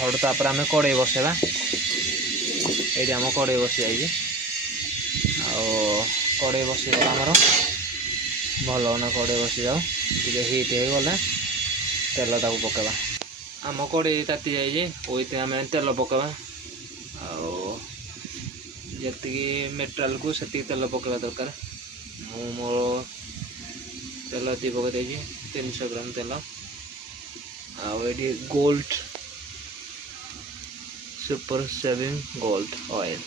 हटू तापर आम कड़े बसेगा ये आम कड़े बसी जाइए कड़े बसगला आमर भल ना कड़े बसी जाऊ टे हिट हो गले तेल ताक पकेबा आम कड़े ताती जाइए ओइते आम तेल पकेबा जी मेटेरियल को से तेल पकेबा दरकार मु मोर तेल दी पकई 300 ग्राम तेल आए gold super saving gold oil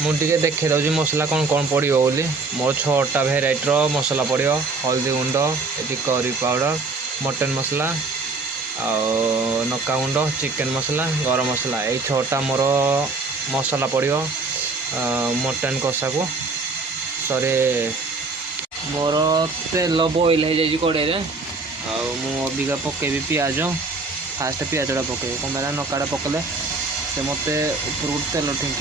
मुझे देखे दूसरी मसला कौन कौन पड़ो बोली मोर 6टा भेराइटर मसला पड़ो हल्दी गुंड ये करी पाउडर मटन मसला नका गुंड चिकेन मसला गरम मसला ये 6टा मोर मसला पड़ो मटन कषा को सरे मोर तेल बॉइल हो जाए कड़े मुझा पकेबी पिज फास्ट पिजटा पकेबी कम नकाटा पकले से मत ऊपर तेल ठिंक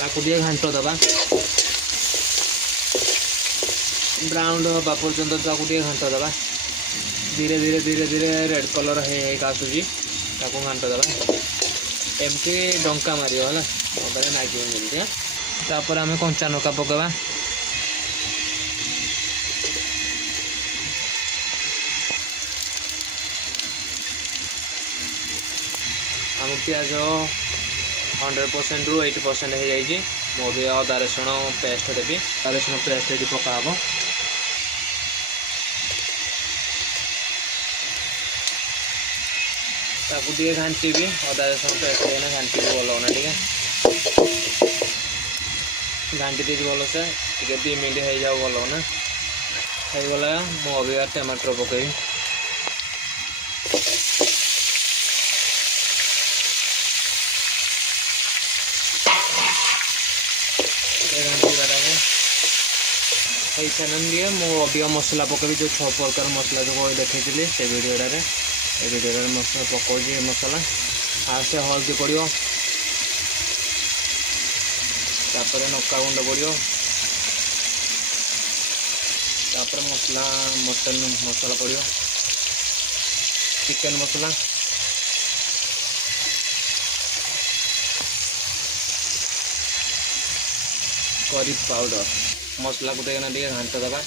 ताकूटे घाट दबा ब्राउन हवा पर्यंत ताकूटे घाट दबा धीरे धीरे धीरे धीरे रेड कलर आसूसी घाट दबा एमती डंका मार नागियो जल्दी तापर आम कंचा नका पकेबा आम पिज 100% रू 80% हो जाए मुझे अदा रसुण पेस्ट देवी अदा रसुण पेस्ट ये पकाब ताकूटे घाटी अदा रसुण पेस्ट देना घाटी भल ना टे घाटी दी भल से 2 मिनट हो जाओ भल ना होगला मुझे टमाटर पकई दिए मुझे मसला पकेबी जो 6 प्रकार मसला जो देखी से वीडियो मसला पकाऊे मसला फास्ट हल्दी पड़ो तापर नका गुंड पड़ो तापर मसला मटन मसला पड़ो चिकेन मसला करी पाउडर मसला को देखना घाट दबा